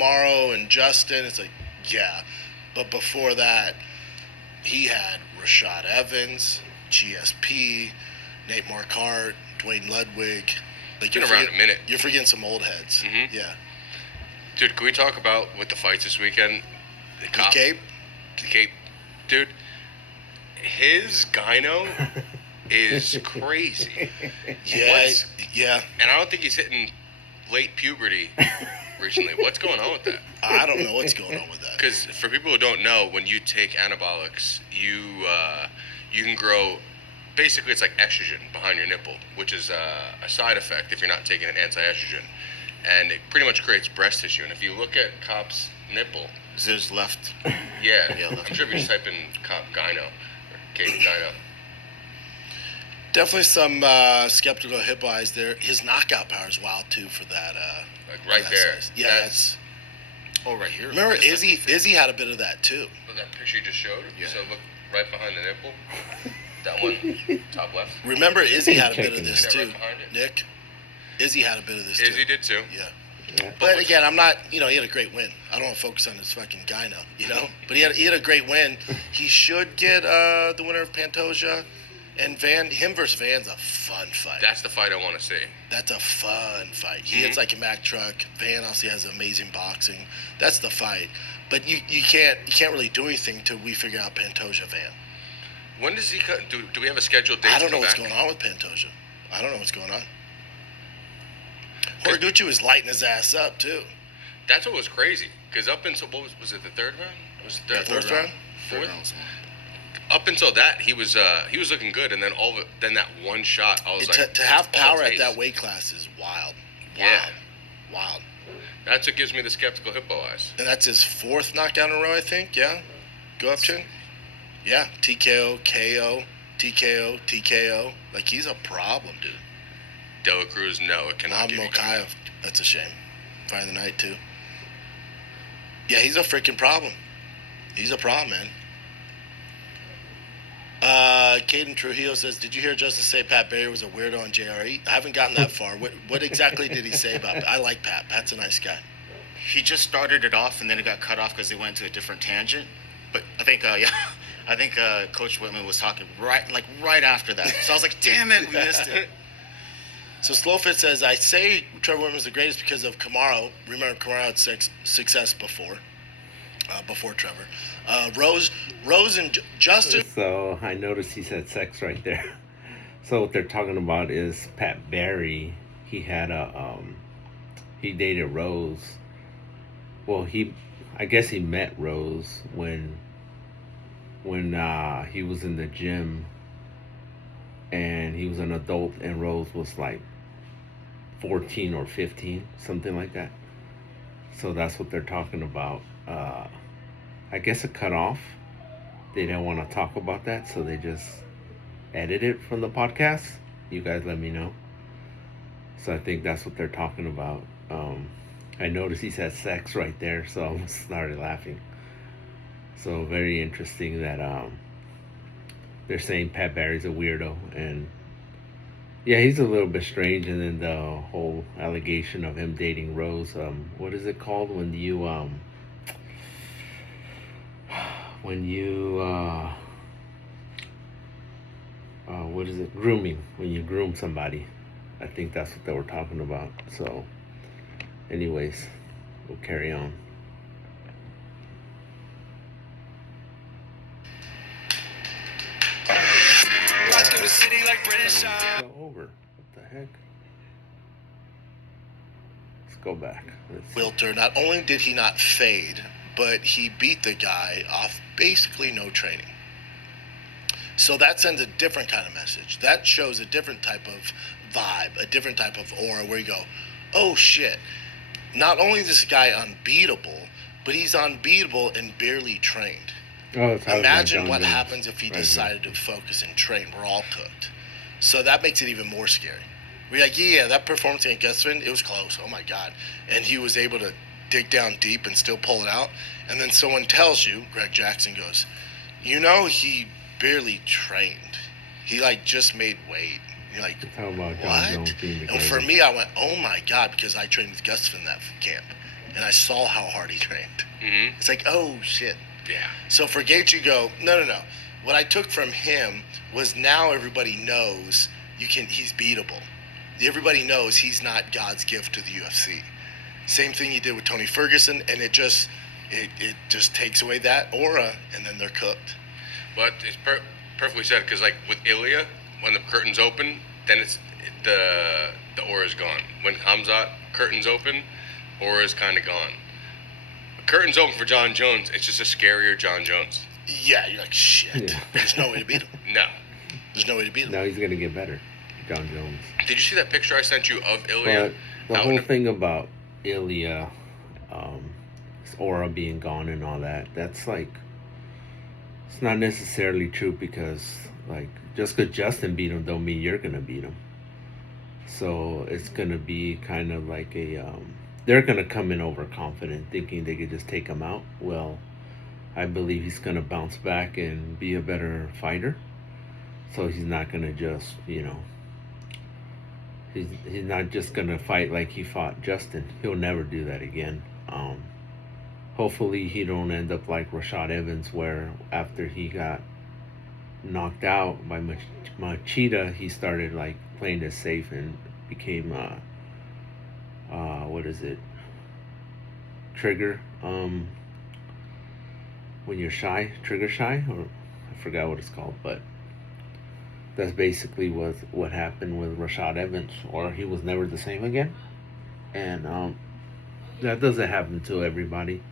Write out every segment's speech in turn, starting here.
Kamaru and Justin. It's like, yeah. But before that, he had Rashad Evans, GSP, Nate Marquardt, Dwayne Ludwig. Like, been around a minute. You're forgetting some old heads. Mm-hmm. Yeah. Dude, can we talk about with the fights this weekend? The Cape? The Cape. Dude, his gyno is crazy. Yeah. And I don't think he's hitting late puberty recently. What's going on with that? I don't know what's going on with that. Because for people who don't know, when you take anabolics, you can grow. Basically, it's like estrogen behind your nipple, which is a side effect if you're not taking an anti-estrogen, and it pretty much creates breast tissue. And if you look at Cop's nipple, there's left. Yeah, left. I'm sure if you just type in Cop gyno or Cape gyno. Definitely some skeptical hip eyes there. His knockout power is wild too for that. Like right there. Size. Yeah, that's. Oh, right here. Remember, Izzy had a bit of that too. Look at that picture you just showed. Yeah. So look right behind the nipple. That one, top left. Remember, Izzy had a bit of this too. Right behind it. Nick, Izzy had a bit of this too. Izzy did too. Yeah. But again, I'm not. He had a great win. I don't want to focus on his fucking gyno. But he had a great win. He should get the winner of Pantoja. And him versus Van's a fun fight. That's the fight I want to see. That's a fun fight. He hits like a Mack truck. Van obviously has amazing boxing. That's the fight. But you can't really do anything till we figure out Pantoja Van. When does he cut? Do we have a scheduled date? I don't know what's going on with Pantoja. I don't know what's going on. Horiguchi was lighting his ass up too. That's what was crazy. Because up until was it the third round? Was it the fourth round? Fourth round. Up until that, he was looking good, and then then that one shot, I was to have power at that weight class is wild. Wild. That's what gives me the skeptical hippo eyes. And that's his fourth knockout in a row, I think. Yeah, go up, Chin. Yeah, TKO, KO, TKO, TKO. Like, he's a problem, dude. Dela Cruz, no, it cannot give you Mokaev, that's a shame. Fight of the night too. Yeah, he's a freaking problem. He's a problem, man. Caden Trujillo says, did you hear Justice say Pat Barry was a weirdo on JRE? I haven't gotten that far. What exactly did he say about it? I like Pat. Pat's a nice guy. He just started it off, and then it got cut off because they went to a different tangent. But I think, Coach Whitman was talking right after that. So I was like, damn it, we missed it. So Slowfit says, I say Trevor Whitman was the greatest because of Kamaru. Remember, Kamaru had success before Trevor. Rose and Justin. So I noticed he said sex right there. So what they're talking about is Pat Barry. He had he dated Rose. Well, I guess he met Rose when he was in the gym, and he was an adult, and Rose was like 14 or 15, something like that. So that's what they're talking about. I guess it cut off. They didn't want to talk about that, so they just edited it from the podcast. You guys let me know. So I think that's what they're talking about. I noticed he said sex right there, so I almost started laughing. So very interesting that they're saying Pat Barry's a weirdo, and yeah, he's a little bit strange. And then the whole allegation of him dating Rose. What is it called when you what is it? Grooming. When you groom somebody. I think that's what they were talking about. So anyways, we'll carry on. Over. What the heck? Let's go back. Wilter, not only did he not fade, but he beat the guy off basically no training. So that sends a different kind of message. That shows a different type of vibe, a different type of aura where you go, oh shit, not only is this guy unbeatable, but he's unbeatable and barely trained. Imagine what happens if he decided to focus and train. We're all cooked. So that makes it even more scary. We're like, yeah, that performance against Gustafsson, it was close. Oh my God. And he was able to dig down deep and still pull it out. And then someone tells you, Greg Jackson goes, he barely trained. He just made weight. You're like, what? And for me, I went, oh my God, because I trained with Gustafsson in that camp. and I saw how hard he trained. Mm-hmm. It's like, oh shit. Yeah. So for Gates, you go, no. What I took from him was now everybody knows he's beatable. Everybody knows he's not God's gift to the UFC. Same thing he did with Tony Ferguson, and it just takes away that aura, and then they're cooked. But it's perfectly said, because like with Ilya, when the curtains open, then it's the aura's gone. When Khamzat, curtains open, aura's kind of gone. Curtains open for John Jones, it's just a scarier John Jones. Yeah, you're like, shit. Yeah. There's no way to beat him. No. There's no way to beat him. Now he's gonna get better, John Jones. Did you see that picture I sent you of Ilya? But the out whole in- thing about Ilya, his aura being gone and all that, that's like, it's not necessarily true, because like just because Justin beat him don't mean you're gonna beat him. So it's gonna be kind of like they're gonna come in overconfident, thinking they could just take him out. Well, I believe he's gonna bounce back and be a better fighter. So he's not gonna just, he's not just gonna fight like he fought Justin. He'll never do that again. Hopefully he don't end up like Rashad Evans, where after he got knocked out by Machida, he started like playing it safe and became what is it? Trigger. When you're shy, trigger shy, or I forgot what it's called, but that's basically what happened with Rashad Evans, or he was never the same again. And that doesn't happen to everybody.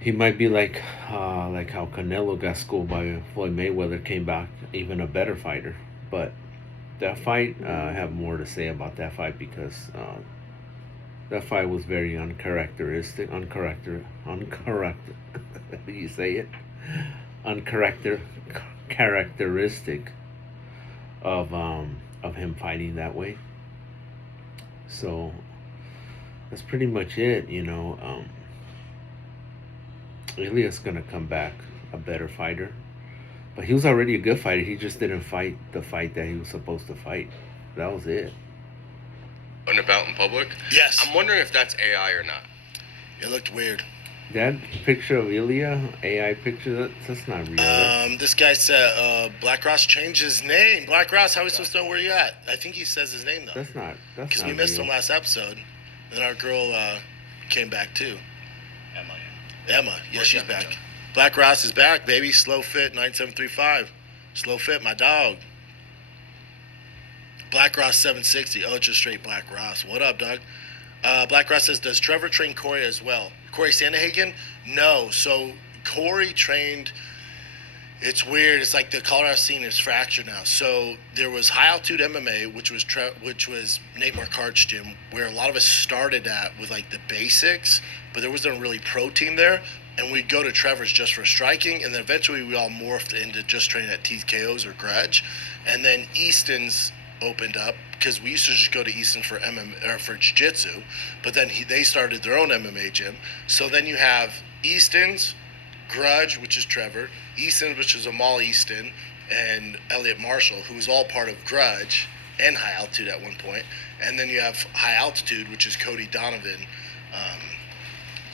He might be like how Canelo got schooled by Floyd Mayweather, came back even a better fighter. But that fight, I have more to say about that fight, because that fight was very uncharacteristic. How do you say it? Characteristic of him fighting that way. So that's pretty much it, Ilya's gonna come back a better fighter, but he was already a good fighter. He just didn't fight the fight that he was supposed to fight. That was it. and about in public. Yes. I'm wondering if that's AI or not. It looked weird. That picture of Ilya, AI picture, that's not real. This guy said Black Ross changed his name. Black Ross, how are we supposed to know where you're at? I think he says his name, though. That's not Because we missed real. him last episode. Then our girl came back, too. Emma. Yeah, Or she's Jeff back. Jones. Black Ross is back, baby. Slow Fit 9735. Slow Fit, my dog. Black Ross 760. Oh, just straight Black Ross. What up, dog? Black Ross says, does Trevor train Corey as well? Corey Sandahagen? No. So Corey trained. It's weird. It's like the Colorado scene is fractured now. So there was High Altitude MMA, which was Nate Marquardt's gym, where a lot of us started at with like the basics, but there wasn't really pro team there. And we'd go to Trevor's just for striking, and then eventually we all morphed into just training at TKOs or Grudge, and then Easton's opened up because we used to just go to Easton for MMA or for jiu-jitsu, but then they started their own MMA gym. So then you have Easton's, Grudge, which is Trevor, Easton, which is Amal Easton, and Elliot Marshall, who was all part of Grudge and High Altitude at one point. And then you have High Altitude, which is Cody Donovan.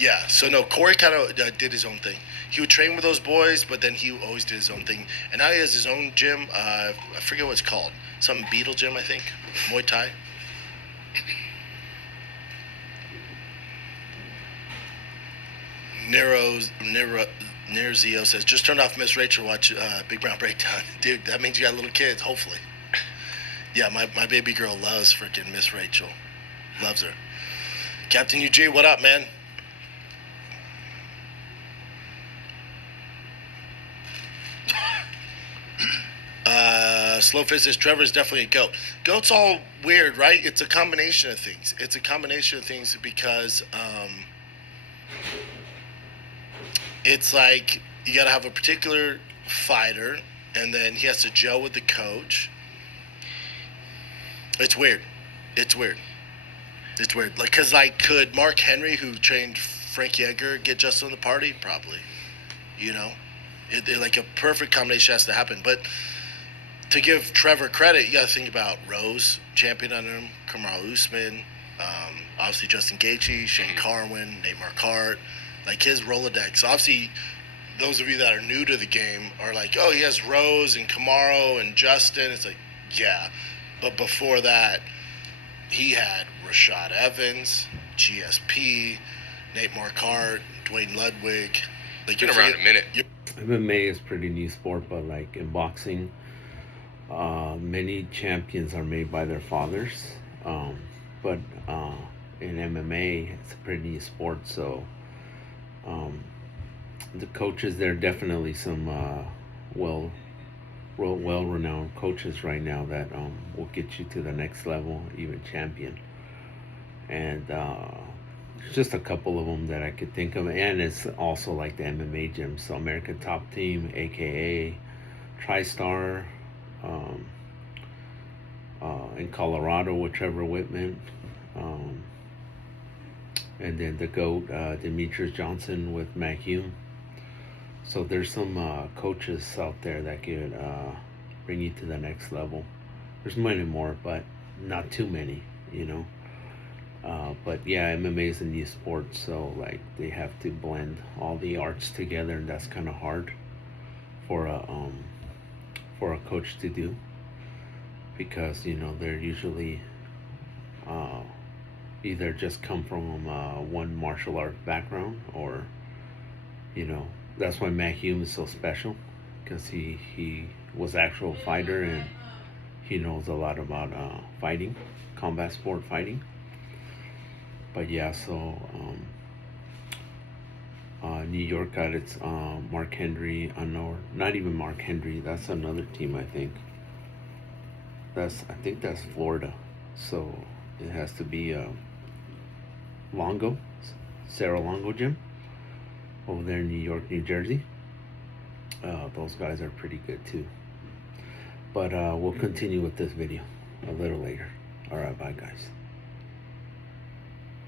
Yeah, so no, Corey kind of did his own thing. He would train with those boys, but then he always did his own thing. And now he has his own gym. I forget what it's called. Something Beetle Gym, I think. Muay Thai. Nerzio says, just turned off Miss Rachel, watch Big Brown Breakdown. Dude, that means you got little kids, hopefully. Yeah, my baby girl loves freaking Miss Rachel. Loves her. Captain UG, what up, man? Slowfist says Trevor's definitely a goat. Goat's all weird, right? It's a combination of things. It's a combination of things because it's like you got to have a particular fighter, and then he has to gel with the coach. It's weird. It's weird. It's weird. Like, cause like, could Mark Henry, who trained Frankie Edgar, get Justin in the party? Probably. You know, like a perfect combination has to happen. But to give Trevor credit, you got to think about Rose, champion under him, Kamaru Usman, Obviously Justin Gaethje, Shane Carwin, Nate Marquardt, like his Rolodex. Obviously, those of you that are new to the game are like, oh, he has Rose and Kamaru and Justin. It's like, yeah. But before that, he had Rashad Evans, GSP, Nate Marquardt, Dwayne Ludwig. Like, Been around a minute. MMA is pretty new sport, but like in boxing, many champions are made by their fathers. But in MMA, it's a pretty new sport, so the coaches, there are definitely some well-renowned coaches right now that will get you to the next level, even champion. And just a couple of them that I could think of, and it's also like the MMA gym. So American Top Team, aka TriStar, in Colorado with Trevor Whitman, and then the GOAT, Demetrius Johnson with Matt Hume. So there's some coaches out there that could bring you to the next level. There's many more, but not too many, you know. But yeah, MMA is a new sport, so like they have to blend all the arts together, and that's kind of hard for a coach to do, because you know they're usually either just come from one martial art background, or you know, that's why Matt Hume is so special, because he was an actual fighter, and he knows a lot about fighting, combat sport fighting. But yeah, so New York got its Mark Henry, no, not even Mark Henry. That's another team, I think. I think that's Florida. So it has to be Longo, Sarah Longo Gym, over there in New York, New Jersey. Those guys are pretty good too. But we'll continue with this video a little later. All right, bye guys.